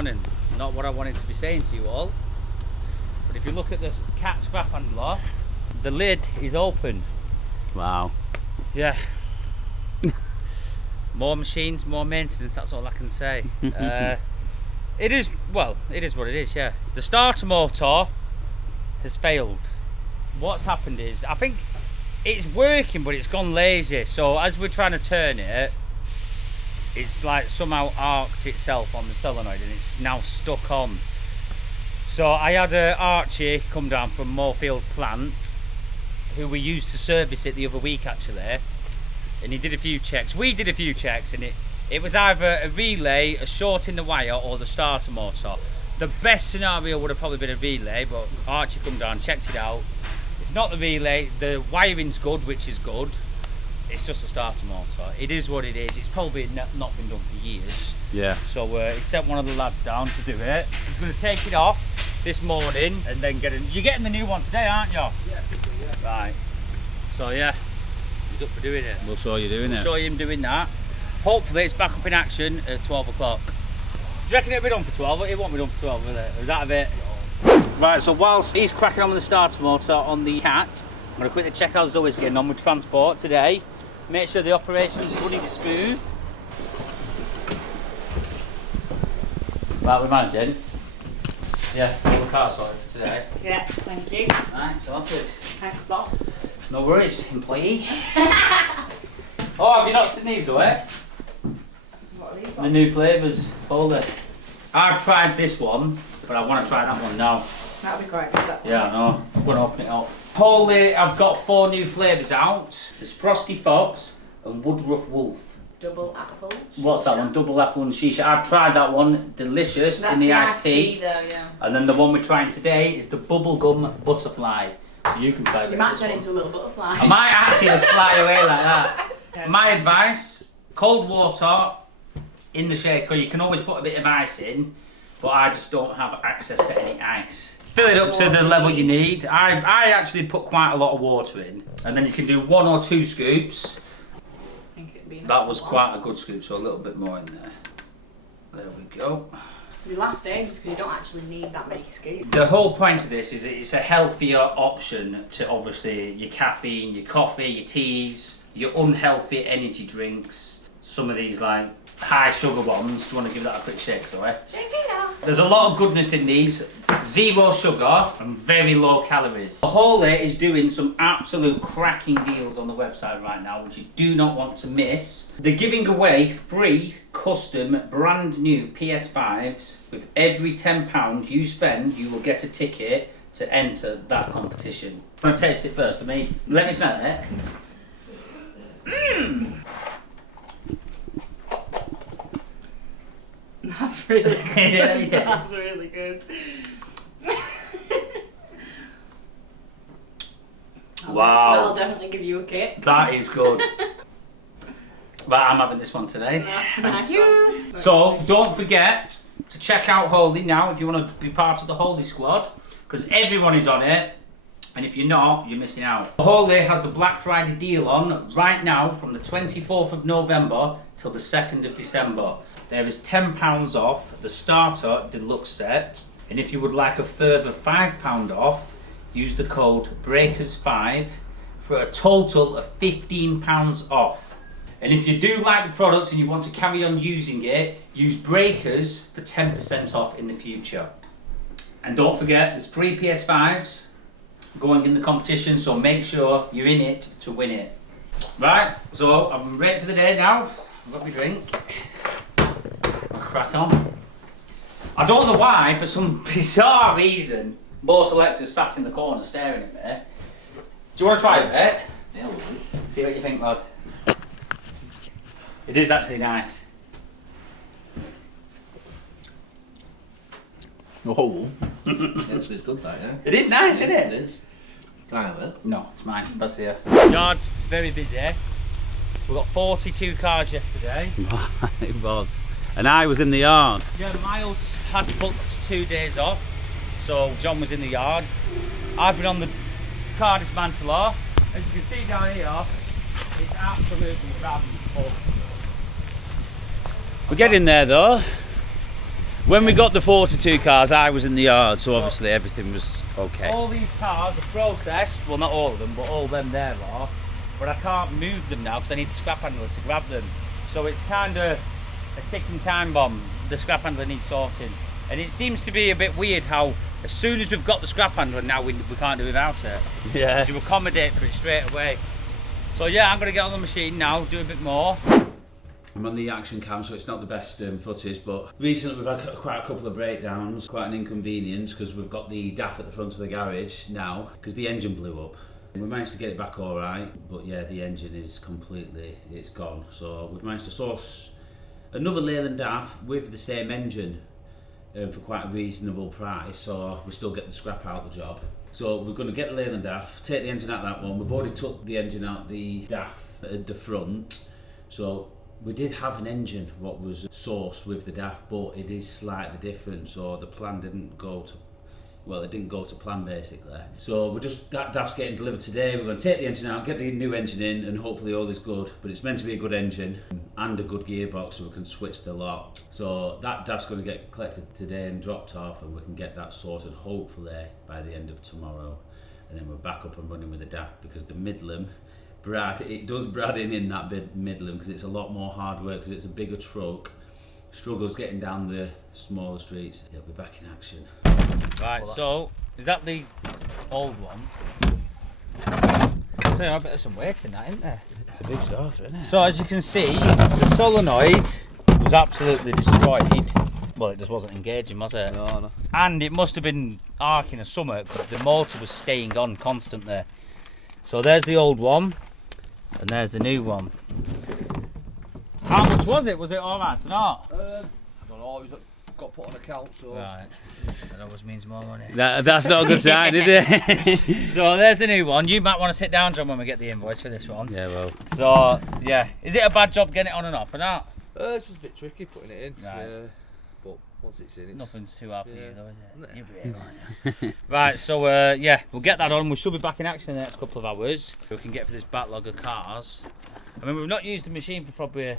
morning. Not what I wanted to be saying to you all. But if you look at the cat scrap handler, the lid is open. Wow. Yeah. More machines, more maintenance, that's all I can say. It is what it is, yeah. The starter motor has failed. What's happened is, I think it's working, but it's gone lazy. So as we're trying to turn it, it's like somehow arced itself on the solenoid and it's now stuck on. So I had Archie come down from Moorfield plant, who we used to service it the other week actually, and he did a few checks. We did a few checks, and it was either a relay, a short in the wire, or the starter motor. The best scenario would have probably been a relay, but Archie come down, checked it out. It's not the relay, the wiring's good, which is good. It's just a starter motor. It is what it is. It's probably not been done for years. Yeah. So he sent one of the lads down to do it. He's going to take it off this morning and then get it. You're getting the new one today, aren't you? Yeah, yeah. Right. So yeah, he's up for doing it. We'll show you doing it. Show him doing that. Hopefully it's back up in action at 12 o'clock. Do you reckon it'll be done for 12? It won't be done for 12, will it? Is that a bit? Right, so whilst he's cracking on with the starter motor on the cat, I'm going to quickly check how Zoe's getting on with transport today. Make sure the operation's running smooth. Right, we're managing. Yeah, all the car sorted for today. Yeah, thank you. Right, sorted. Thanks, boss. No worries, employee. Oh, have you not seen these, Zoe? What are these The ones? new flavours, Boulder. I've tried this one, but I want to try that one now. That'll be quite good, that one. Yeah, I know. I'm going to open it up. Holy, I've got 4 new flavours out. There's Frosty Fox and Woodruff Wolf. Double apple. What's that one? Double apple and shisha. I've tried that one. Delicious. That's in the iced tea. though, yeah. And then the one we're trying today is the bubblegum butterfly. So you can try You might turn into a little butterfly. I might actually just fly away like that. Yeah. My advice, cold water in the shaker. You can always put a bit of ice in, but I just don't have access to any ice. Fill it up to the level you need. I actually put quite a lot of water in, and then you can do 1 or 2 scoops. I think it'd be That was one. quite a good scoop, so a little bit more in there. There we go. The last ages because you don't actually need that many scoops. The whole point of this is that it's a healthier option to obviously your caffeine, your coffee, your teas, your unhealthy energy drinks, some of these like high sugar ones. Do you want to give that a quick shake, Zoe? Shake it off. There's a lot of goodness in these. 0 sugar and very low calories. Holy is doing some absolute cracking deals on the website right now, which you do not want to miss. They're giving away free custom brand new PS5s. With every £10 you spend, you will get a ticket to enter that competition. I'm gonna taste it first, me. Let me smell it. That's really good. Is it? Let me taste. That's really good. Wow. That'll definitely give you a kick. That is good. But I'm having this one today. Thank you. So don't forget to check out Holy now if you want to be part of the Holy squad, because everyone is on it, and if you're not, you're missing out. Holy has the Black Friday deal on right now from the 24th of November till the 2nd of December. There is £10 off the starter deluxe set, and if you would like a further £5 off, use the code BREAKERS5 for a total of £15 off. And if you do like the product and you want to carry on using it, use Breakers for 10% off in the future. And don't forget, there's free PS5s going in the competition, so make sure you're in it to win it. Right, so I'm ready for the day now. I've got my drink. I'll crack on. I don't know why, for some bizarre reason, Bo Selector's sat in the corner staring at me. Do you want to try it, mate? Yeah, we'll do. See what you think, lad. It is actually nice. Oh, it's good that, yeah. It is nice, isn't It it? is. Can I have it? No, it's mine. That's here. Yard's very busy. We got 42 cars yesterday. It was. And I was in the yard. Yeah, Miles had booked 2 days off, so John was in the yard. I've been on the car dismantler. As you can see down here, it's absolutely rammed full. We're getting there though. When we got the 42 cars, I was in the yard, so obviously everything was okay. All these cars are processed, well not all of them, but all them there are, but I can't move them now because I need the scrap handler to grab them. So it's kind of a ticking time bomb. The scrap handler needs sorting. And it seems to be a bit weird how as soon as we've got the scrap handler, now we can't do without it. Yeah. You accommodate for it straight away. So yeah, I'm going to get on the machine now, do a bit more. I'm on the action cam, so it's not the best footage, but recently we've had quite a couple of breakdowns, quite an inconvenience, because we've got the DAF at the front of the garage now, because the engine blew up. We managed to get it back all right, but yeah, the engine is completely, it's gone. So we've managed to source another Leyland DAF with the same engine for quite a reasonable price, so we still get the scrap out of the job. So we're going to get the Leyland DAF, take the engine out of that one. We've already took the engine out the DAF at the front, so we did have an engine what was sourced with the DAF, but it is slightly different, so the plan didn't go to, well, it didn't go to plan basically. So we're just, that DAF's getting delivered today. We're going to take the engine out, get the new engine in, and hopefully all is good. But it's meant to be a good engine and a good gearbox, so we can switch the lot. So that DAF's going to get collected today and dropped off, and we can get that sorted hopefully by the end of tomorrow. And then we're back up and running with the DAF, because the Midland, it does Brad in that Midland, because it's a lot more hard work, because it's a bigger truck. Struggles getting down the smaller streets. He'll be back in action. Right, so is that the old one? I'll tell you, I bet there's some weight in that, isn't there? It's a big starter, isn't it? So as you can see, the solenoid was absolutely destroyed. Well, it just wasn't engaging, was it? No. And it must have been arcing or something, because the motor was staying on constantly. So there's the old one, and there's the new one. How much was it? Was it alright or not? I don't know, it got put on account, so... Right, that always means more money. That's not a good sign, is it? So there's the new one. You might want to sit down, John, when we get the invoice for this one. Yeah, well. So, yeah. Is it a bad job getting it on and off or not? It's just a bit tricky putting it in. Right. But once it's in, it's... Nothing's too hard for you, though, is it? Nah. You'll be able, aren't you? Right, so, yeah, we'll get that on. We should be back in action in the next couple of hours. We can get for this backlog of cars. I mean, we've not used the machine for probably,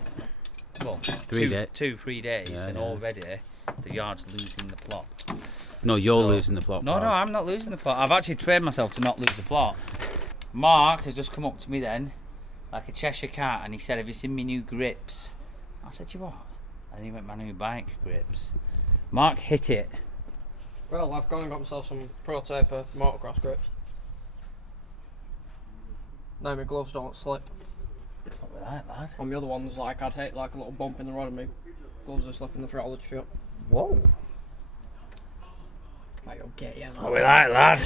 well, 3 days, Yeah, and yeah. already the yard's losing the plot. No, you're losing the plot. No, pal. no, I'm not losing the plot. I've actually trained myself to not lose the plot. Mark has just come up to me then, like a Cheshire cat, and he said, "Have you seen my new grips?" I said, "You what?" And he went, "My new bike grips." Mark hit it. Well, I've gone and got myself some Pro Taper motocross grips. Now my gloves don't slip. What was that, lad? On the other ones, like I'd hit like a little bump in the road and my gloves are slipping, the throttle would shut. Whoa. Right, you'll get you. What was that, lad?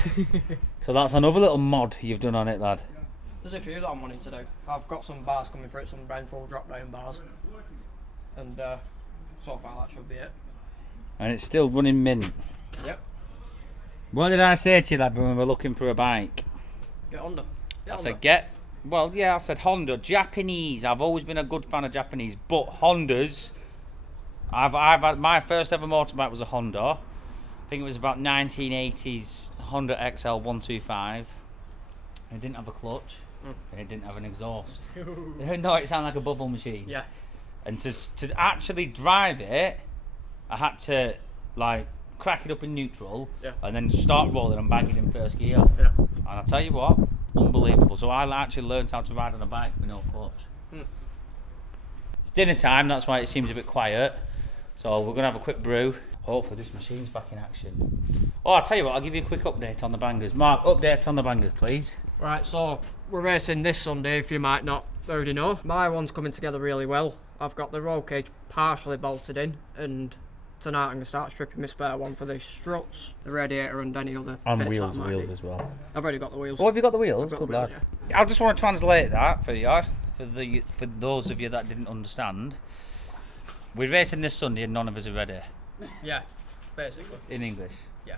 So that's another little mod you've done on it, lad. There's a few that I'm wanting to do. I've got some bars coming through, some rainfall drop down bars. And so far that should be it. And it's still running mint. Yep. What did I say to you, lad, when we were looking for a bike? Get under. I said I said Honda, Japanese. I've always been a good fan of Japanese, but Hondas. I've had my first ever motorbike was a Honda. I think it was about 1980s Honda XL 125. It didn't have a clutch, and it didn't have an exhaust. No, it sounded like a bubble machine. Yeah. And to actually drive it, I had to like crack it up in neutral, and then start rolling and bang it in first gear. Yeah. And I tell you what, unbelievable. So I actually learned how to ride on a bike with no clutch. It's dinner time, that's why it seems a bit quiet. So we're gonna have a quick brew. Hopefully this machine's back in action. Oh, I'll tell you what, I'll give you a quick update on the bangers. Mark, update on the bangers, please. Right, so we're racing this Sunday, if you might not already know. My one's coming together really well. I've got the roll cage partially bolted in, and tonight I'm going to start stripping my spare one for the struts, the radiator, and any other bits that I might need. as well. I've already got the wheels. Oh, have you got the wheels? I've got Good the wheels, lad. I just want to translate that for you, for those of you that didn't understand. We're racing this Sunday and none of us are ready. Yeah, basically. In English. Yeah.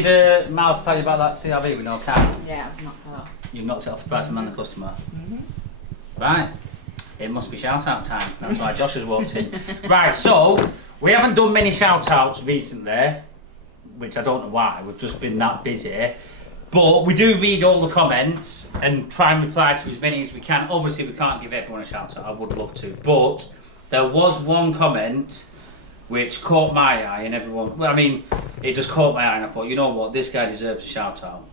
Did Miles tell you about that CRV with no cap? Yeah, I've knocked it off. You've knocked it off the price and man the customer? Right. It must be shout out time. That's why Josh has walked in. Right, so we haven't done many shout outs recently, which I don't know why. We've just been that busy. But we do read all the comments and try and reply to as many as we can. Obviously, we can't give everyone a shout out. I would love to. But there was one comment which caught my eye, and everyone, well, I mean, it just caught my eye, and I thought, you know what, this guy deserves a shout out.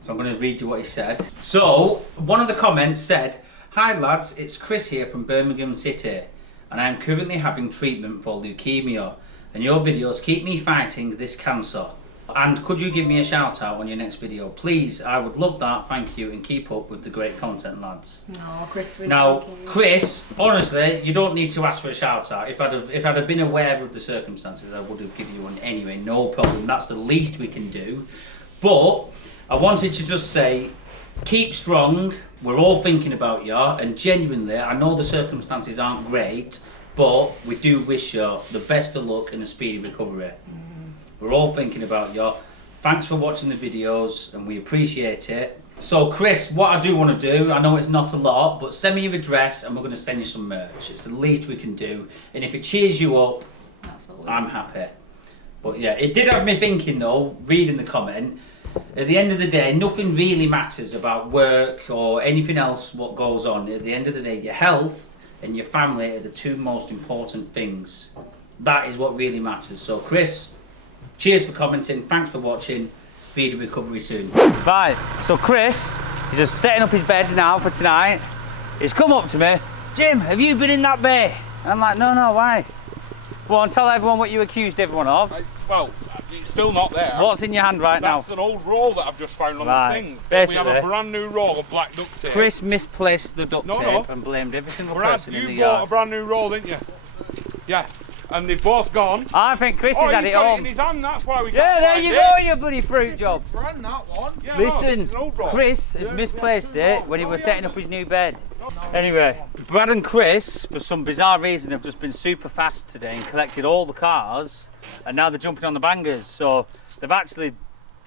So I'm going to read you what he said. So, one of the comments said, "Hi lads, it's Chris here from Birmingham City, and I am currently having treatment for leukemia, and your videos keep me fighting this cancer. And could you give me a shout out on your next video? Please, I would love that, thank you, and keep up with the great content, lads." No, Chris. Now, Chris, honestly, you don't need to ask for a shout out. If I'd have been aware of the circumstances, I would have given you one anyway, no problem. That's the least we can do. But I wanted to just say, keep strong. We're all thinking about you, and genuinely, I know the circumstances aren't great, but we do wish you the best of luck and a speedy recovery. We're all thinking about you. Thanks for watching the videos, and we appreciate it. So, Chris, what I do want to do, I know it's not a lot, but send me your address, and we're going to send you some merch. It's the least we can do, and if it cheers you up, I'm happy. But yeah, it did have me thinking though, reading the comment. At the end of the day, nothing really matters about work or anything else what goes on. At the end of the day, your health and your family are the two most important things. That is what really matters. So, Chris, cheers for commenting, thanks for watching, speedy recovery soon. Right, so Chris, he's just setting up his bed now for tonight. He's come up to me, "Jim, have you been in that bay?" And I'm like, no, why? Go on, tell everyone what you accused everyone of. Well, it's still not there. What's in your hand right now? That's an old roll that I've just found on Right, the thing. basically, we have a brand new roll of black duct tape. Chris misplaced the duct No, tape no. and blamed every single Brad, person in the you bought yard. a brand new roll, didn't you? Yeah. And they've both gone. I think Chris Oh, has had he's it got it home. in his hand, that's why we Yeah, can't there find you it. go, you bloody fruit job. Brand that one. Yeah, no, this Listen, is an old roll. Chris has misplaced it when he was setting up his new bed. Anyway, Brad and Chris, for some bizarre reason, have just been super fast today and collected all the cars, and now they're jumping on the bangers. So they've actually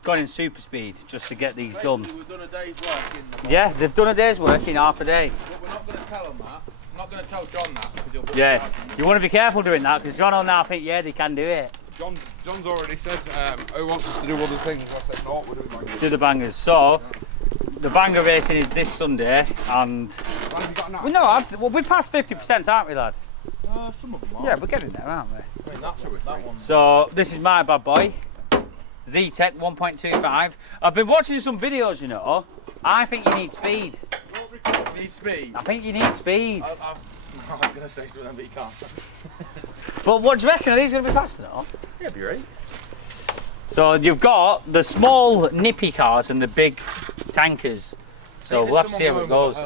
gone in super speed just to get these done. We've done a day's work in the Yeah, they've done a day's work in half a day. But we're not going to tell them that. I'm not going to tell John that because he'll put Yeah, you want to be careful doing that because John will now think, yeah, they can do it. John's already said who wants us to do other things. I said no, we're doing bangers. Do the bangers. So the banger racing is this Sunday, and Have you got an well, no, well, we're past 50%, aren't we, lad? Some of them are. Yeah, we're getting there, aren't we? I mean, that's that one. So this is my bad boy, Z-Tech 1.25. I've been watching some videos, you know. I think you need speed. Need speed. I think you need speed. I was going to say something, but you can't. But what do you reckon? Are these going to be fast enough? Yeah, be right. So you've got the small nippy cars and the big tankers. So we'll have to see how it goes.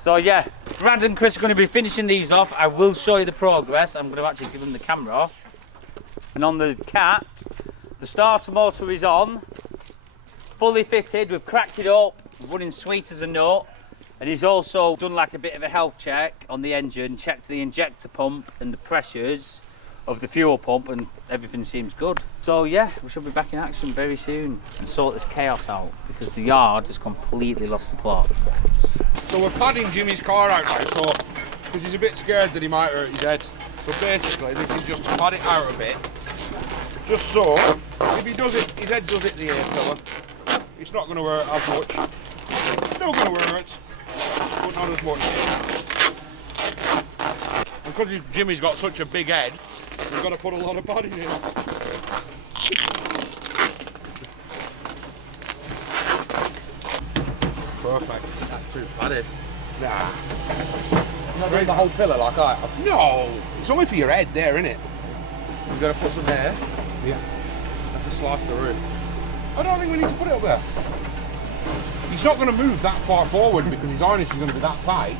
So yeah, Brad and Chris are going to be finishing these off. I will show you the progress. I'm going to actually give them the camera. And on the Cat, the starter motor is on, fully fitted. We've cracked it up, running sweet as a nut. And he's also done like a bit of a health check on the engine, checked the injector pump and the pressures of the fuel pump, and everything seems good. So yeah, we should be back in action very soon and sort this chaos out because the yard has completely lost the plot. So we're padding Jimmy's car out now, so because he's a bit scared that he might hurt his head. So basically, this is just to pad it out a bit, just so if he does it, his head does it the air fella. It's not going to hurt as much. Still going to hurt, but not as much. And because Jimmy's got such a big head, we've got to put a lot of padding in. Perfect. That's too padded. Nah. You're not doing the whole pillar like I have. No, it's only for your head there, isn't it? You've got to put some there. Yeah. Have to slice the roof. I don't think we need to put it up there. He's not going to move that far forward because his harness is going to be that tight.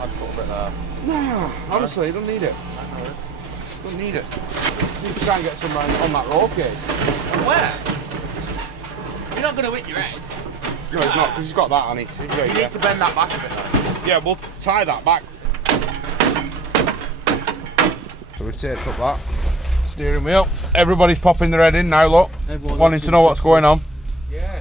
I'd put a bit there. Nah, honestly, you don't need it. Don't need it. You need to try and get some on that roll cage. Where? You're not going to hit your head. No, he's not, because he's got that on it. You need to bend that back a bit though. Yeah, we'll tie that back. So we've taped up that. Steering wheel. Everybody's popping their head in now, look. Everyone Wanting to know what's going on. Yeah.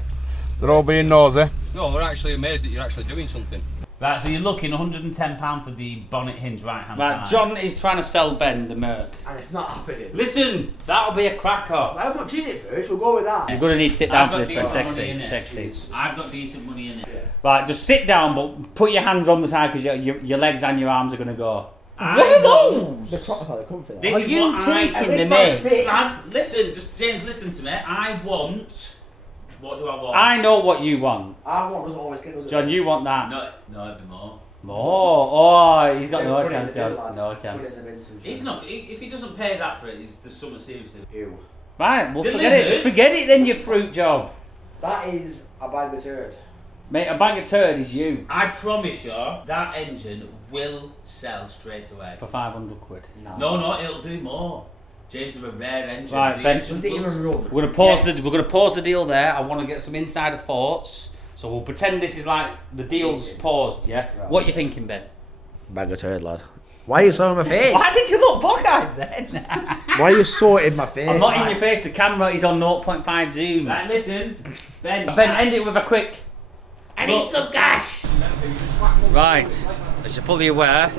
They're all being nosy. No, we're actually amazed that you're actually doing something. Right, so you're looking £110 for the bonnet hinge right hand Right, side. John is trying to sell Ben the Merc. And it's not happening. Listen, that'll be a cracker. How much is it first? We'll go with that. You're gonna need to sit down I've for got this, but decent money in sexy, it. sexy. I've got decent money in it. Right, just sit down, but put your hands on the side because your legs and your arms are gonna go. I What are want- The proper the comfy. This Are is you what I... taking At the least my name? feet. Lad, listen, just James, listen to me. I want... What do I want? I know what you want. I want doesn't always get us. John, you want that. No, it'd be more. Oh, he's got Then no put it in chance, the bin, John. lad. No Put it chance. in the bin some He's shit. not... If he doesn't pay that for it, there's something seriously... Ew. Right, well forget Delivered? it. Forget it then, you fruit job. That is a bag of turd. Mate, a bag of turd is you. I promise you, that engine will sell straight away. For 500 quid. No, it'll do more. James, they're a rare engine. Right, The Ben, engine Does it looks- even run? We're gonna pause Yes. we're gonna pause the deal there. I want to get some insider thoughts. So we'll pretend this is like the deal's paused, yeah? Right. What are you thinking, Ben? Bag of turd, lad. Why are you so in my face? Why did you look bug-eyed then? Why are you so in my face? I'm not in lad? your face, the camera is on 0.5 zoom. Right, listen. Ben, Ben, end it with a quick. I need some cash. Right, as you're fully aware,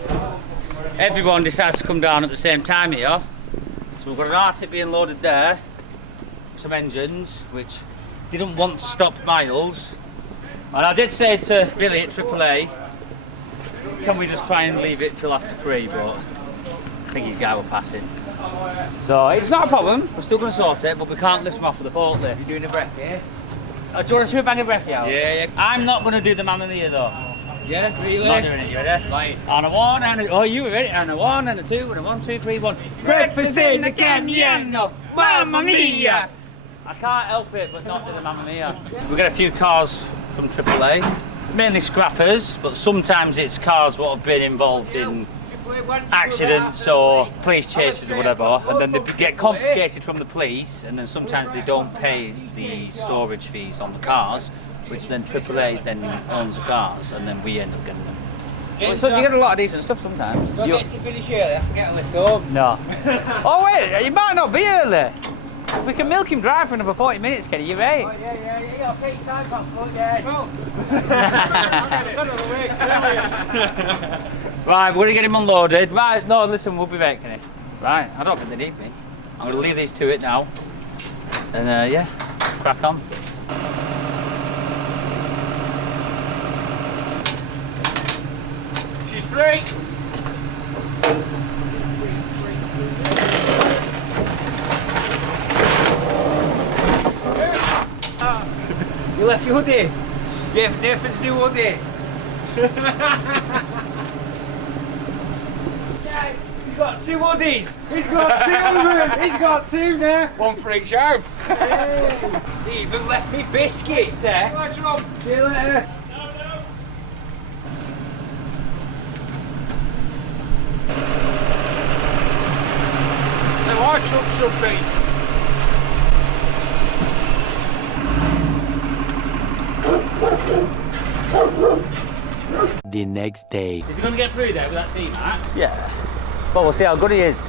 everyone decides to come down at the same time here. So we've got an Arctic being loaded there, some engines, which didn't want to stop miles. And I did say to Billy at AAA, can we just try and leave it till after 3, but I think his guy will pass in. So it's not a problem, we're still going to sort it, but we can't lift him off with the forklift. You're doing a brekkie, yeah? Do you want to see a bang of brekkie out? Yeah. I'm not going to do the Mamma Mia though. Yeah, really? Not doing it, you ready? Right. On a 1 and a... Oh, you were ready? On a 1 and a 2 and a 1, 2, 3, 1. Breakfast in the canyon, Mamma Mia! I can't help it but not do the Mamma Mia. We get a few cars from AAA, mainly scrappers, but sometimes it's cars what have been involved in accidents or police chases or whatever, and then they get confiscated from the police, and then sometimes they don't pay the storage fees on the cars, which then AAA then owns the cars, and then we end up getting them. So you get a lot of decent stuff sometimes. Do I get to finish early? I can get a lift home. No. Oh wait, you might not be early. We can milk him dry for another 40 minutes, Kenny, you right? Yeah, you gotta take your time, Pascal, yeah. Right, we're gonna get him unloaded. Right, no, listen, we'll be back, Kenny. Right, I don't think they need me. I'm gonna leave these to it now. And yeah, crack on. She's free. You left your hoodie. Nathan's new hoodie. He's got 2 hoodies. He's got 2 of them. He's got 2 now. One for each arm. He even left me biscuits there. See you later. Now our truck should be. The next day. Is he going to get through there with that C-Mac? Yeah. Well, we'll see how good he is.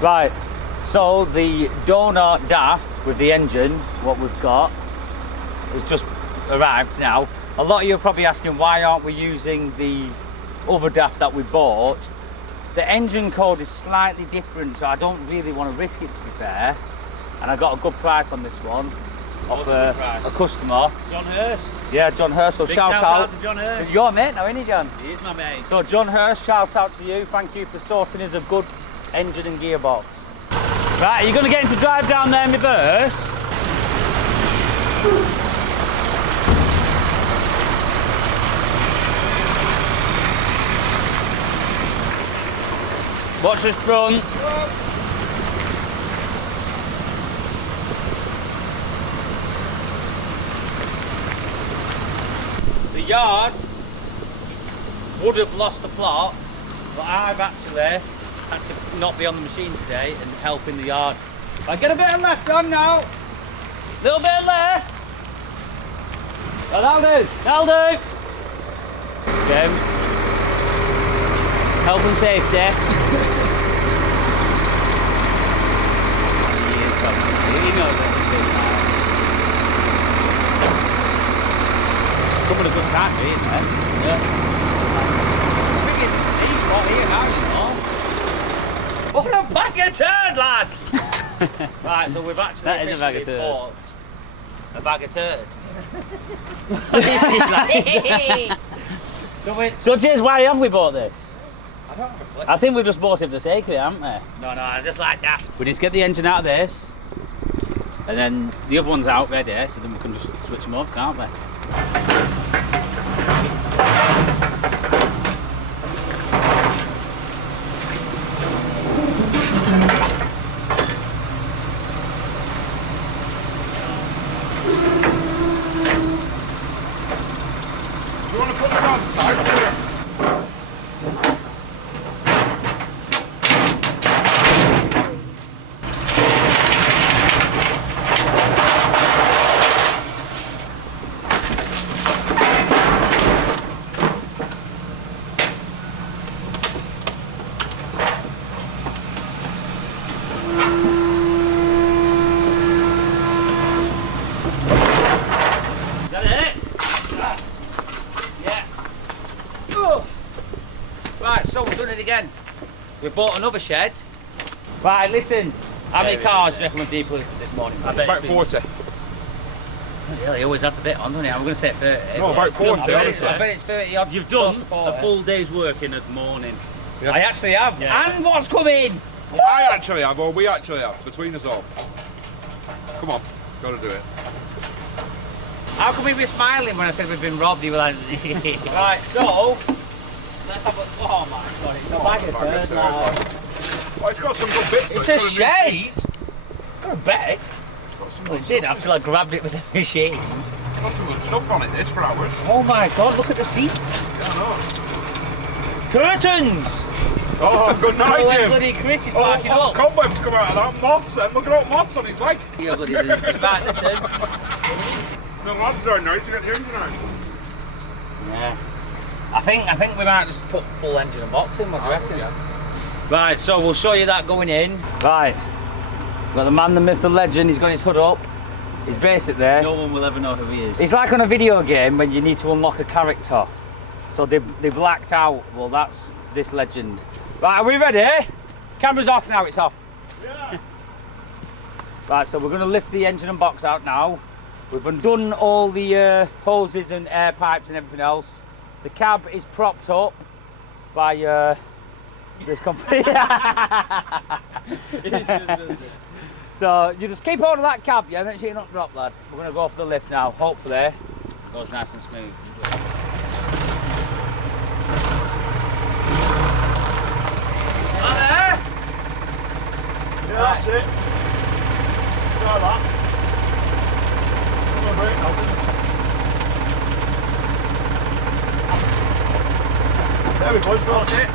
Right, so the donut DAF with the engine, what we've got, has just arrived now. A lot of you are probably asking why aren't we using the other DAF that we bought. The engine code is slightly different, so I don't really want to risk it, to be fair. And I got a good price on this one off a customer. John Hurst. Yeah, John Hurst, so Big shout out to John Hurst. to your mate now, isn't he, John? He is my mate. So John Hurst, shout out to you. Thank you for sorting us a good engine and gearbox. Right, are you going to get him to drive down there in reverse? Watch his front. The yard would have lost the plot, but I've actually had to not be on the machine today and help in the yard. I get a bit of left on now. Little bit of left. Oh, that'll do. James. Health and safety. He knows everything. Come at a good time, isn't it? Yeah. He's not here now, you know. What a bag of turd, lad! Right, so we've actually officially bought a bag of turd. So cheers, why have we bought this? I don't have a clip. I think we've just bought it for the sake of it, haven't we? No, I just like that. We need to get the engine out of this, and then the other one's out ready, so then we can just switch them off, can't we? You want to put them on the side? Is that it? Yeah. Oh. Right, so we've done it again. We've bought another shed. Right, listen. How many cars do you reckon we've depolluted this morning? I bet About 40. Yeah, he always has a bit on, doesn't he? I'm going to say 30. No, about 40. I bet it's 30 odd. You've done close to 40. a full day's work in the morning. Yeah. I actually have. Yeah. And what's coming? I actually have, or we actually have, between us all. Come on, gotta do it. How come we were smiling when I said we've been robbed? You were like, right, so let's have a. Oh my god, it's a bag of Bag of turd turd, now. Oh, it's got some good bits. It's though. a got shade. It's got a bed. It's got some Well, good it did stuff. after I grabbed it with a machine. It's got some good stuff on it, this, for hours. Oh my god, look at the seats. Curtains! Oh, good night, Oh, Jim. bloody Chris is Oh, parking up. cobwebs come out of that. Moths, and look at all moths on his leg. You're bloody lunatic. Right, listen. The lads are nice to get him tonight. Yeah. I think we might just put full engine and box in, what do you reckon? Yeah. Right, so we'll show you that going in. Right. Got the man, the myth, the legend, he's got his hood up. He's basic there. No one will ever know who he is. It's like on a video game when you need to unlock a character. So they blacked out. Well, that's this legend. Right, are we ready? Camera's off now, it's off. Yeah. Right, so we're going to lift the engine and box out now. We've undone all the hoses and air pipes and everything else. The cab is propped up by this company. So you just keep hold of that cab, yeah, make sure you're not dropped, lad. We're going to go for the lift now, hopefully it goes nice and smooth. Yeah, that's it. Try that. Come on, break now. There we go, that's it.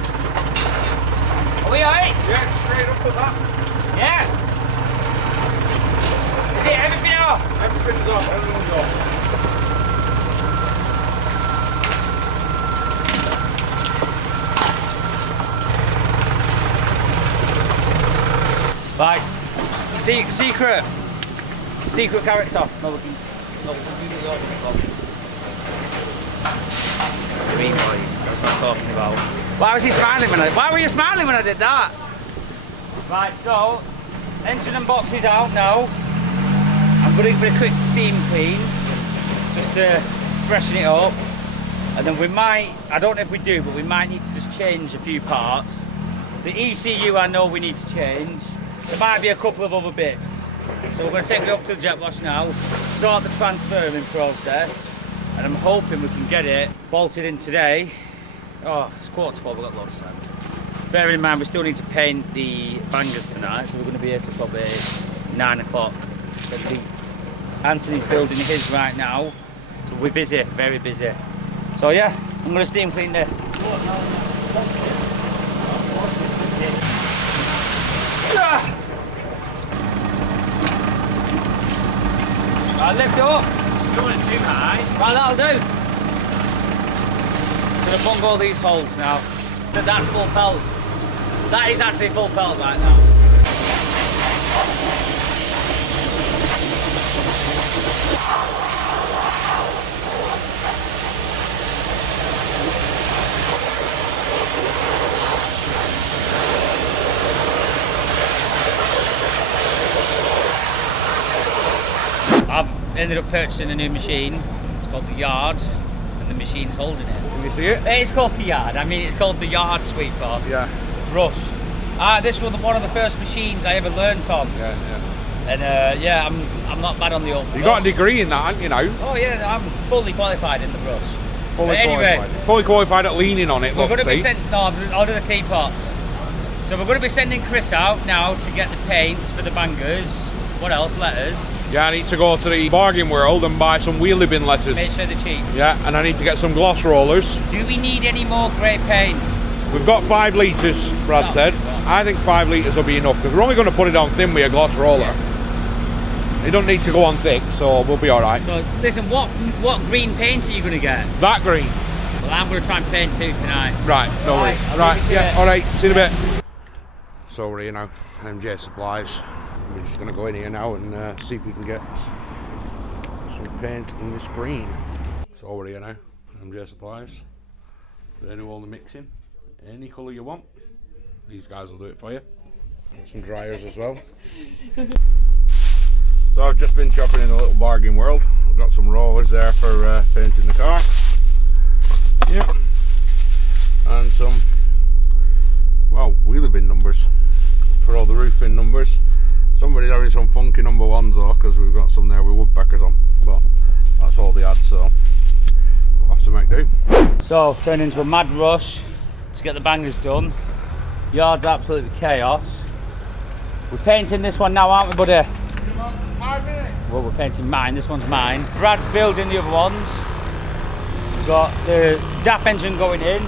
Are we alright? Yeah, straight up with that. Yeah. Is it everything off? Everything's off, everything's off. Right. Secret character. No, we can do the other one. Green boys. That's what I'm talking about. Why was he smiling when why were you smiling when I did that? Right, so engine and box is out now. I'm going to give it a quick steam clean, just to freshen it up. And then we might, I don't know if we do, but we might need to just change a few parts. The ECU I know we need to change. There might be a couple of other bits. So we're going to take it up to the jet wash now, start the transferring process, and I'm hoping we can get it bolted in today. Oh, it's 4:15, we've got loads of time. Bearing in mind we still need to paint the bangers tonight, so we're going to be here till probably 9 o'clock at least. Anthony's building his right now, so we're busy, very busy. So yeah, I'm going to steam clean this. Right, lift it up. Don't want it too high. Right, that'll do. Gonna bung all these holes now. That's full pelt. That is actually full pelt right now. I've ended up purchasing a new machine. It's called the Yard, and the machine's holding it. Can you see it? It's called the Yard. I mean, it's called the Yard Sweeper. Yeah. Brush. This was one of the first machines I ever learnt on. Yeah, yeah. And yeah, I'm not bad on the old brush. You got a degree in that, haven't you now? Oh yeah, I'm fully qualified in the brush. Fully But anyway, qualified. Fully qualified at leaning on it, we're look, going to be see? I'll do the teapot. So we're going to be sending Chris out now to get the paints for the bangers. What else? Letters. Yeah, I need to go to the bargain world and buy some wheelie bin letters. Make sure they're cheap. Yeah, and I need to get some gloss rollers. Do we need any more grey paint? We've got 5 litres, Brad No, said. no. I think 5 litres will be enough, because we're only going to put it on thin with a gloss roller. It don't need to go on thick, so we'll be alright. So listen, what green paint are you going to get? That green. Well, I'm going to try and paint too tonight. Right, no Right, worries. I'll Right, leave it yeah, there. alright, see you in a bit. So we're here now, MJ Supplies. We're just going to go in here now and see if we can get some paint in this green. So we're here now, MJ Supplies. They do all the mixing. Any colour you want. These guys will do it for you. Some dryers as well. So I've just been shopping in the little bargain world. I've got some rollers there for painting the car. Yeah. And some, well, wheelie bin numbers for all the roofing numbers. Somebody's having some funky number ones though, because we've got some there with woodpeckers on. But that's all they had, so we'll have to make do. So turned into a mad rush to get the bangers done. Yard's absolutely chaos. We're painting this one now, aren't we, buddy? 5 minutes. Well, we're painting mine. This one's mine. Brad's building the other ones. We've got the DAF engine going in.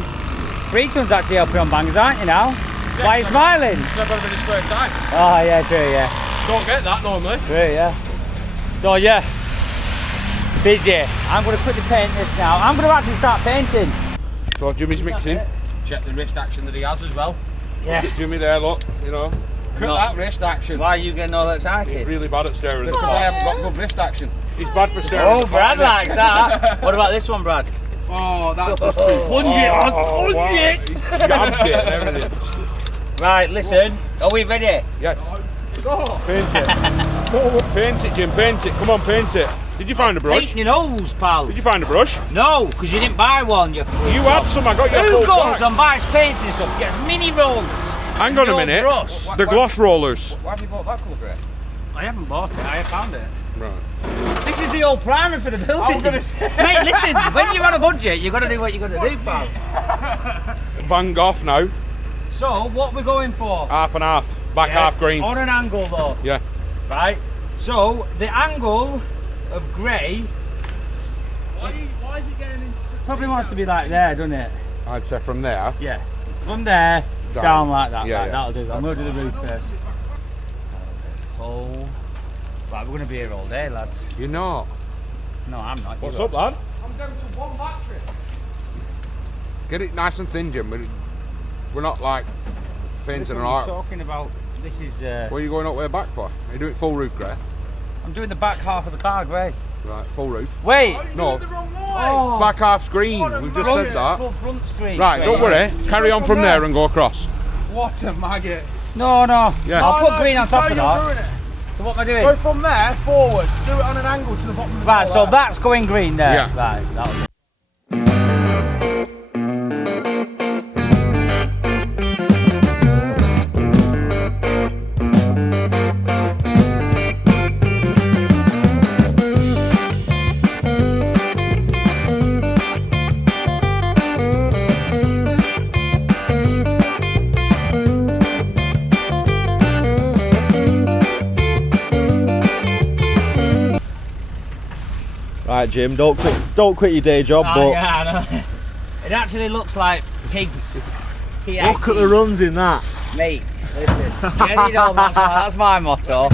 Freeton's actually helping on bangers, aren't you now? Why are you smiling? I've got a bit of spare time. Oh yeah, true, yeah. Don't get that normally. True, yeah. So yeah, busy. I'm going to quickly paint this now. I'm going to actually start painting. So Jimmy's mixing. Check the wrist action that he has as well. Yeah. Look at Jimmy there, look, you know. Look at that wrist action. Why are you getting all excited? Really bad at staring at the Because I car. haven't got good wrist action. He's bad for staring at Oh, the Brad car. likes that. What about this one, Brad? Oh, that's just Plunge it, Oh, man, wow. plunge it. He's jammed it and everything. Right, listen. Are we ready? Yes. Paint it. Paint it, Jim, paint it. Come on, paint it. Did you find a brush? Paint your nose, pal. Did you find a brush? No, because you didn't buy one. You had some, I got your Who full goes pack. and buys paints and stuff? Gets mini rollers. Hang on a No minute. brush. The gloss rollers. Why have you bought that colour grey? I haven't bought it. I have found it. Right. This is the old primer for the building. I'm gonna say- Mate, listen. When you're on a budget, you got to do what you got to do, pal. Bang off now. So, what we're going for? Half and half. Back Yeah, half green. On an angle, though. Yeah. Right. So the angle of grey Why is it getting into... probably wants to be like there, doesn't it? I'd say from there. Yeah. From there down, like that. Yeah, right, yeah. That'll do. I'm going to do the roof first. Oh. Right, we're going to be here all day, lads. You're not. No, I'm not. What's You up, lad? I'm down to one battery. Get it nice and thin, Jim. We're not like painting Listen, an we're art. talking about. This is. What are you going up way back for? Are you doing full roof grey? I'm doing the back half of the car grey. Right, full roof. Wait. No, The wrong way. Oh. back half green. What a We've just said maggot. that. Full front screen. Right, don't worry. Carry on from there and go across. What a maggot. No, no. Yeah. I'll put no, green on that's top of how that. you're doing it. So what am I doing? Go from there forward. Do it on an angle to the bottom of the Right, wall so there. that's going green there. Yeah. Right, that'll do. Right, Jim, don't quit your day job, but yeah, I know. It actually looks like pigs. look at the runs in that. Mate, listen. Get it on, that's my motto.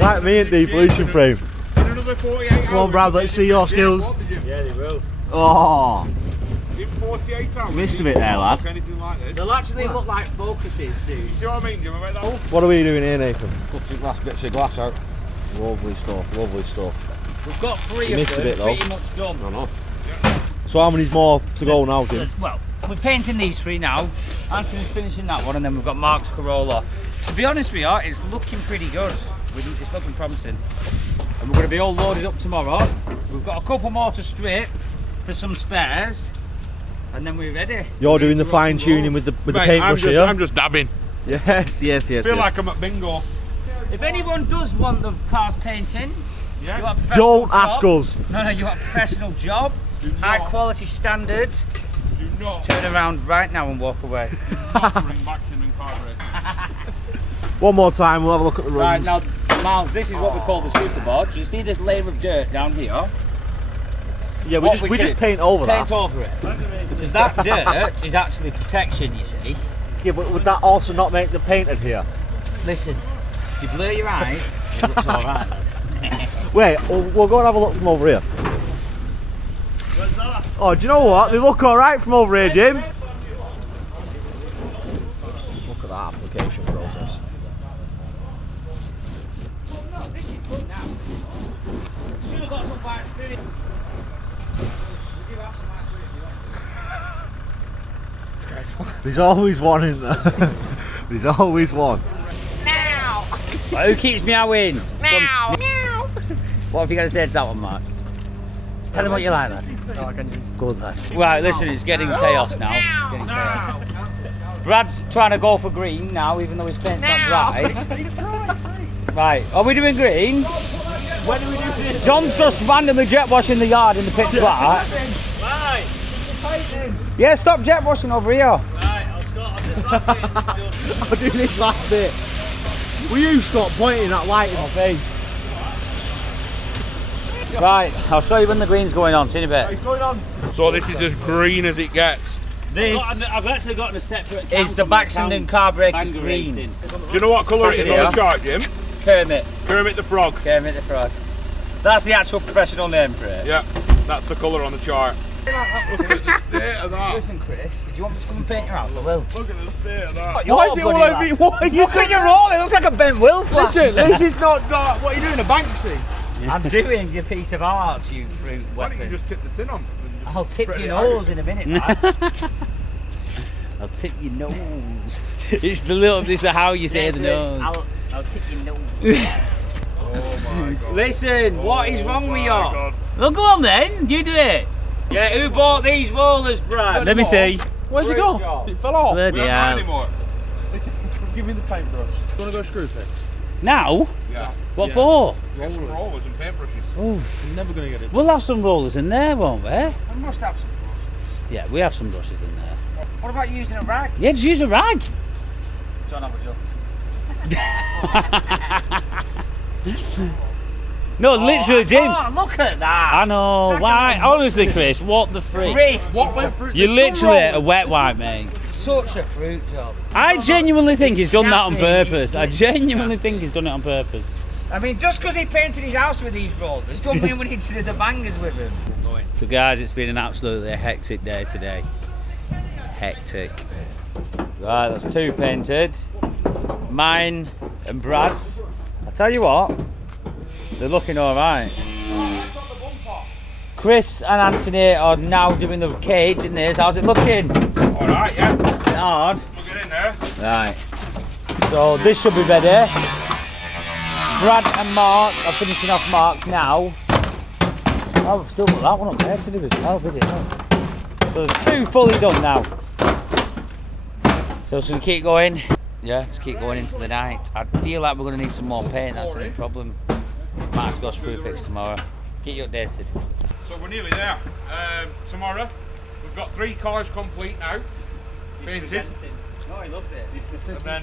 Like me at Depletion Frame. In another 48 Come on, Brad, let's see your skills. Yeah, they will. Oh, In 48 hours. Missed a bit there, lad. Anything like this. They'll actually look like focuses soon. See what I mean, Jim? About that? what are we doing here, Nathan? Cutting last bits of glass out. Lovely stuff, lovely stuff. We've got 3 You of missed a them bit, though. pretty much done. I know. So how many's more to go now, Jim? Well, we're painting these 3 now. Anthony's finishing that one, and then we've got Mark's Corolla. To be honest with you, it's looking pretty good. It's looking promising. And we're going to be all loaded up tomorrow. We've got a couple more to strip for some spares, and then we're ready. You're doing the fine tuning with the paintbrush here. I'm just dabbing. Yes. I feel like I'm at bingo. If anyone does want the cars painting, you want a professional Don't job. ask us. No, you want a professional job, high quality standard. Do not Turn around right now and walk away. bring Baxenden car race. One more time, we'll have a look at the Right runs. now, Miles, this is what we call the superboard. You see this layer of dirt down here? Yeah, What we we just do- paint over Paint that. over it. Because that dirt is actually protection, you see. Yeah, but would that also not make the paint adhere? Listen, if you blur your eyes, it looks alright. Wait, we'll go and have a look from over here. Oh, do you know what? They look alright from over here, Jim. Look at that application process. There's always one in there. There's always one. Who keeps meowing? Meow. What have you got to say to that one, Mark? Tell him what you like, lad. No, I can use. Good, lad. Right, listen, it's getting chaos now. It's getting chaos. Brad's trying to go for green now, even though his paint's not dry. Right, are we doing green? When do we do this? John's just randomly jet washing the yard in the pitch black. Right. Yeah, stop jet washing over here. Right, I'll start on this last bit. I'll do this last bit. Will you stop pointing that light in my face? Right, I'll show you when the green's going on. See you in a bit. It's going on. So this is as green as it gets. This I've actually got a separate. is the Baxenden car breakers green. Do you know what colour it is on the chart, Jim? Kermit. Kermit the Frog. Kermit the Frog. That's the actual professional name for it. Yeah, that's the colour on the chart. Look at the state of that. Listen, Chris, if you want me to come and paint your house, I will. Look at the state of that. Why is it all over you? What are you Look at your roll, it looks like a Ben Will flag. Listen, this is not what are you doing? A Banksy? I'm doing your piece of art, you fruit Why don't you weapon. just tip the tin on? I'll tip Pretty your nose in a minute, man. I'll tip your nose. It's the how you say the nose. I'll tip your nose. Oh my god. Listen, what is wrong with you? God. Well, go on then. You do it. Yeah, who bought these rollers, Brad? Let me see. Where's it Great gone? job. It fell off. Bloody We don't know hell. anymore. Give me the paintbrush. Do you want to go screw fix? Now? Yeah. What for? Get some rollers and paintbrushes. Oh, I'm never going to get it. we'll have some rollers in there, won't we? We must have some brushes. Yeah, we have some brushes in there. What about using a rag? Yeah, just use a rag. John, have a job. No, literally, Jim. Oh, look at that. I know. Why? Honestly, Chris, what the freak? Chris, What went through? You're there's some literally a rollers. wet wipe, mate. such a fruit job. I genuinely think he's done that on Snapping, purpose. I it's genuinely think he's done it on purpose. I mean, just because he painted his house with these rollers, don't mean we need to do the bangers with him. So guys, it's been an absolutely hectic day today. Hectic. Right, that's two painted. Mine and Brad's. I tell you what, they're looking alright. Chris and Anthony are now doing the cage in this. How's it looking? Alright, yeah. Hard. We'll get in there. Right. So this should be ready. Brad and Mark are finishing off Mark's now. Oh, we've still got that one up there to do as well, video. So there's two fully done now. So it's going to keep going. Yeah, just keep going into the night. I feel like we're going to need some more paint, that's the only problem. Might have to go screw fix tomorrow. Keep you updated. So we're nearly there. Tomorrow, we've got 3 cars complete now, painted. Oh, he loves it. And then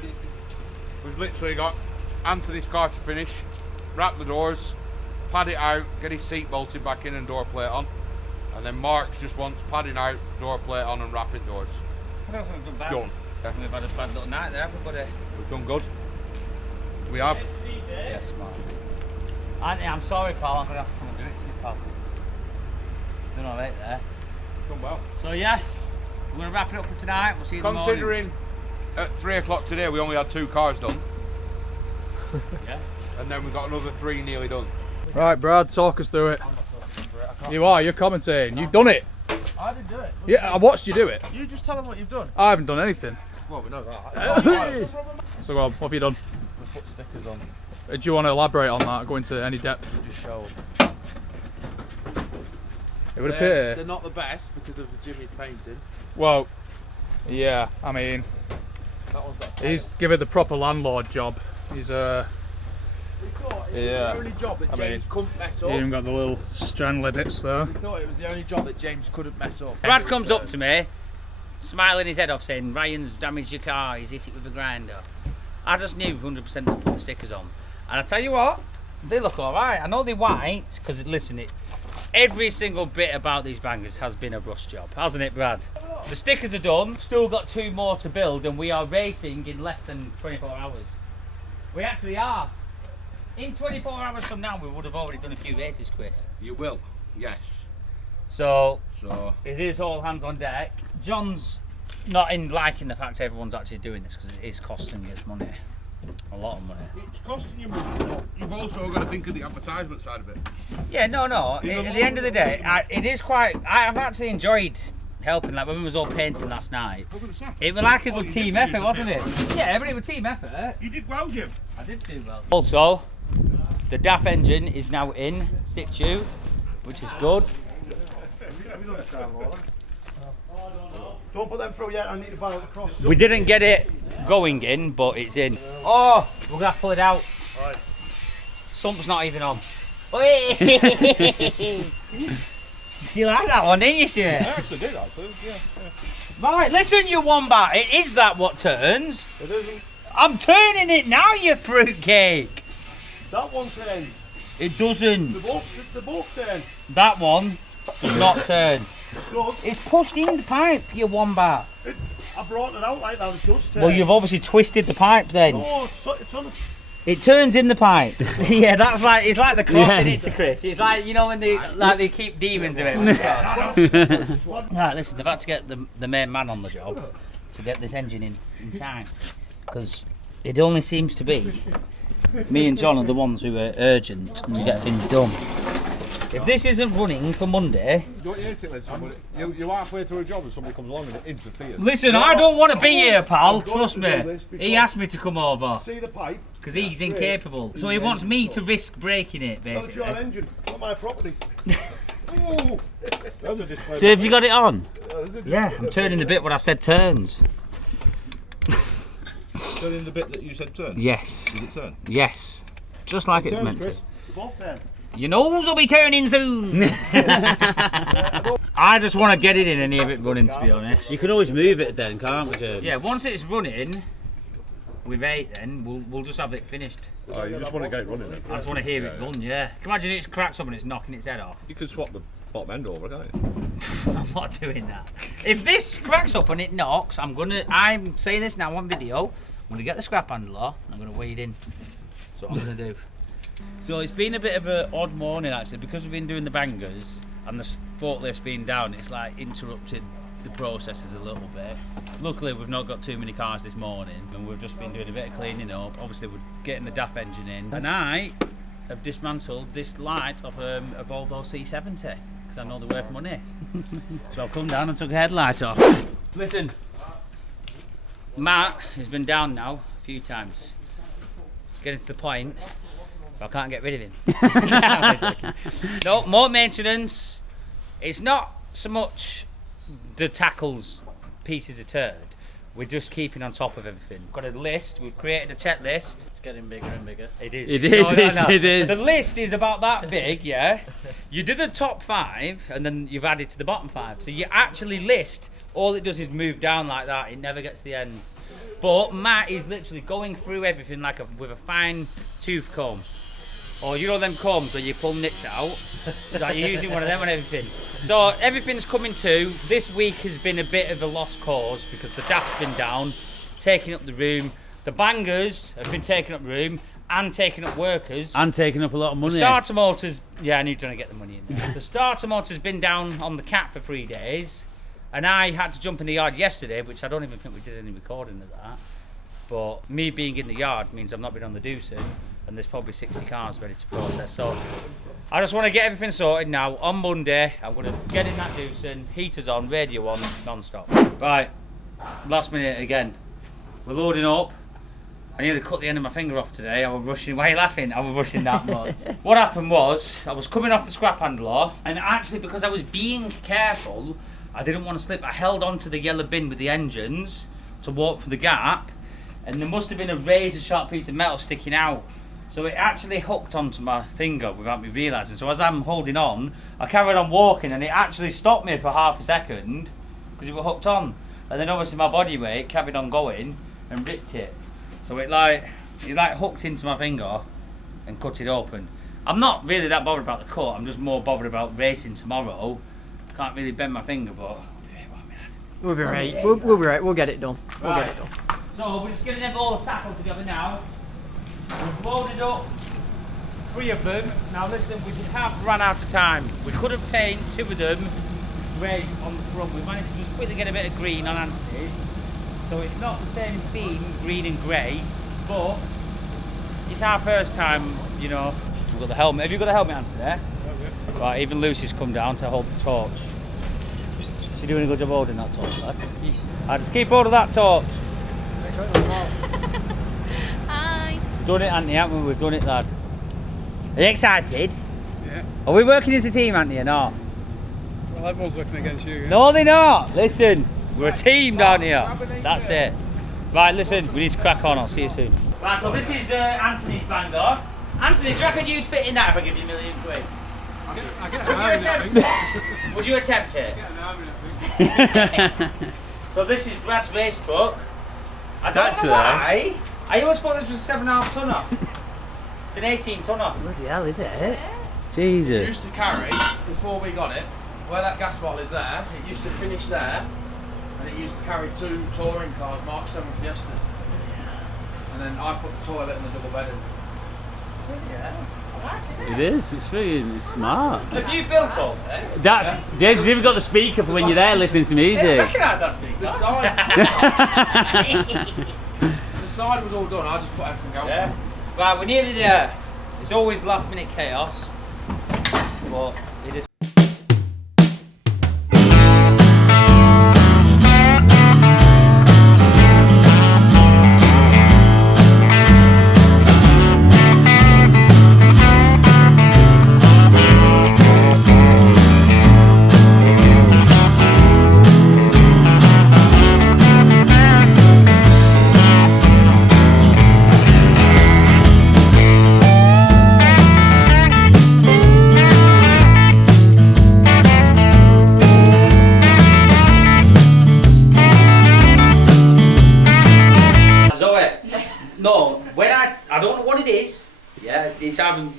we've literally got Anthony's car to finish, wrap the doors, pad it out, get his seat bolted back in and door plate on. And then Mark's just wants padding out, door plate on and wrapping doors. Done. Yeah. We've had a bad little night there, everybody. We've done good. We have. Yes, Mark. Anthony, I'm sorry, pal. I'm going to have to come and do it to you, pal. Done alright there. Done well. So, yeah, we're going to wrap it up for tonight. We'll see you in the morning. Considering at 3 o'clock today we only had 2 cars done. Yeah. And then we've got another 3 nearly done. Right, Brad, talk us through it. You're commentating. You've done it. I didn't do it. Yeah, I watched you do it. You just tell them what you've done. I haven't done anything. Well, we know that. So go on, what have you done? We put stickers on. Do you want to elaborate on that? Go into any depth? Just show It would appear. They're not the best because of Jimmy's painting. Well, yeah, I mean, That one's got he's given the proper landlord job. He's We thought it was Yeah. the only job that I James mean, couldn't mess up. even got the little strand bits there. We thought it was the only job that James couldn't mess up. Brad comes up to me, smiling his head off, saying, Ryan's damaged your car, he's hit it with a grinder. I just knew 100% to put the stickers on. And I tell you what, they look alright. I know they're white, because listen, every single bit about these bangers has been a rush job, hasn't it, Brad? The stickers are done, still got 2 more to build, and we are racing in less than 24 hours. We actually are. In 24 hours from now, we would have already done a few races, Chris. You will, yes. So So it is all hands on deck. John's not in liking the fact everyone's actually doing this because it is costing us money. A lot of money. it's costing you money, but you've also got to think of the advertisement side of it. Yeah, no. At the end of the day, it is quite. I've actually enjoyed helping. Like when we was all painting last night, What was I gonna say? it was like a Oh, good you team did effort, use a wasn't bit. it? Yeah, but it was team effort. You did well, Jim. I did do well. Also, the DAF engine is now in situ, which is good. Don't put them through yet, I need to barrel across. We didn't get it going in, but it's in. Oh, we're gonna pull it out. Right. Sump's not even on. You like that one, didn't you, Stuart? I actually did, actually. Yeah. Right, listen, you wombat. It is that what turns. It isn't. I'm turning it now, you fruitcake. That one turned. It doesn't. They both turned. That one does not turn. Good. It's pushed in the pipe, you wombat. I brought it out like that, it does turn. Well, you've obviously twisted the pipe then. No, it's on. It turns in the pipe. Yeah, that's like it's like the cross in it to Chris. It's like, you know, when they keep demons of it. Right, listen, they've had to get the main man on the job to get this engine in time, because it only seems to be me and John are the ones who are urgent to get things done. If this isn't running for Monday, Don't you hate it when somebody, you're halfway through a job and somebody comes along and it interferes? listen, I don't want to be here, pal. Trust me. He asked me to come over See the pipe? because he's incapable. So he wants me to risk breaking it, That's your basically. engine, not my property. Ooh, that was a display. So have you got it on? Yeah, I'm turning the bit where I said turns. Turning the bit that you said turn. Yes. Did it turn? Yes. Just like it's meant to. Both turn. Your nose will be turning soon. I just want to get it in and hear it running, to be honest. You can always move it then, can't we, Jim? Yeah, once it's running, with 8 then, we'll just have it finished. Oh, you just want to get it running then? I just want to hear it run, yeah. Can you imagine it cracks up and it's knocking its head off? You can swap the bottom end over, can't you? I'm not doing that. If this cracks up and it knocks, I'm saying this now on video, I'm gonna get the scrap handler and I'm gonna wade in. That's what I'm gonna do. So it's been a bit of an odd morning actually, because we've been doing the bangers and the forklift's been down. It's like interrupted the processes a little bit. Luckily we've not got too many cars this morning and we've just been doing a bit of cleaning up. Obviously we're getting the DAF engine in, and I have dismantled this light off a Volvo C70 because I know they're worth money. So I've come down and took the headlight off. Listen, Matt has been down now a few times. It's getting to the point I can't get rid of him. No, more maintenance. It's not so much the tackles pieces of turd. We're just keeping on top of everything. We've got a list. We've created a checklist. It's getting bigger and bigger. It is. It is, it is. The list is about that big, yeah. You do the top 5 and then you've added to the bottom 5. So you actually list. All it does is move down like that. It never gets to the end. But Matt is literally going through everything like with a fine tooth comb. Or you know them combs where you pull nits out? Like you're using one of them and everything. So everything's coming to. This week has been a bit of a lost cause because the DAF's been down, taking up the room. The bangers have been taking up room and taking up workers. And taking up a lot of money. The starter motors, yeah, I need to get the money in there. The starter motor's been down on the cat for 3 days. And I had to jump in the yard yesterday, which I don't even think we did any recording of that. But me being in the yard means I've not been on the doozy. and there's probably 60 cars ready to process. So I just want to get everything sorted now. On Monday, I'm going to get in that Doosan, heaters on, radio on, non-stop. Right, last minute again. We're loading up. I nearly cut the end of my finger off today. I was rushing. Why are you laughing? I was rushing that much. What happened was, I was coming off the scrap handler, and actually because I was being careful, I didn't want to slip. I held onto the yellow bin with the engines to walk through the gap, and there must have been a razor sharp piece of metal sticking out. So it actually hooked onto my finger without me realising. So as I'm holding on, I carried on walking, and it actually stopped me for half a second because it was hooked on. And then obviously my body weight carried on going and ripped it. So it hooked into my finger and cut it open. I'm not really that bothered about the cut. I'm just more bothered about racing tomorrow. Can't really bend my finger, but we'll be right. We'll be right. We'll get it done. We'll get it done. So we're just getting them all tackled together now. We've loaded up 3 of them. Now listen, we have run out of time. We couldn't paint 2 of them grey on the front. We managed to just quickly get a bit of green on Anthony's. So it's not the same theme, green and grey, but it's our first time, you know. We've got the helmet. Have you got a helmet, Anthony? Yeah. Right, even Lucy's come down to hold the torch. She's doing a good job holding that torch, lad. Yes. Right, just keep hold of that torch. Hi. Done it, Anthony, haven't we? We've done it, lad. Are you excited? Yeah. Are we working as a team, Anthony, or not? Well, everyone's working against you. Yeah? No, they're not. Listen, we're a team down here. That's it. Right, listen, we need to crack on. I'll see you soon. Right, so this is Anthony's Bangor. Anthony, do you reckon you'd fit in that if I give you £1,000,000? I get an arm in that thing. Would you attempt it? I get an arm in that thing. So this is Brad's race truck. I don't know why. I always thought this was a 7.5 tonner. It's an 18 tonner. Bloody hell, is it? It Jesus. used to carry, before we got it, where that gas bottle is there, it used to finish there, and it used to carry 2 touring cars, Mark 7 Fiestas. And then I put the toilet and the double bed in. It is. It's freaking smart. Have you built all this? That's. You've even got the speaker for when you're there listening to music. I recognise that speaker. The side was all done, I just put everything else Yeah. in. Right, we're nearly there. It's always last minute chaos, but it is. No, when I don't know what it is. Yeah, it's having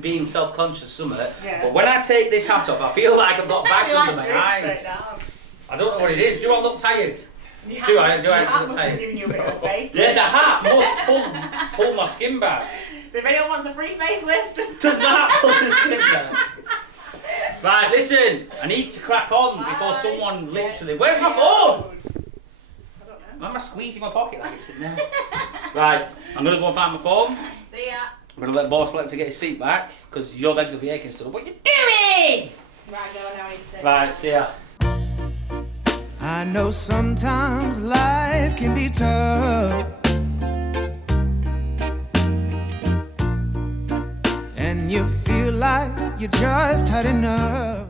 being self-conscious something. Yeah. But when I take this hat off, I feel like I've got bags under my eyes. Now. I don't know what it is. Do I look tired? The Do I? hat Do I actually must look have tired? given you a bit of a face. Yeah, the hat must pull my skin back. So if anyone wants a free facelift, Does not pull the skin back. Right, listen. I need to crack on before someone literally. Where's my phone? Why am I squeezing my pocket like it's in there? Right, I'm gonna go and find my phone. See ya. I'm gonna let Boss Selector get his seat back because your legs will be aching still. What are you doing? Right, go now. I need to say. Right, see ya. I know sometimes life can be tough, and you feel like you just had enough.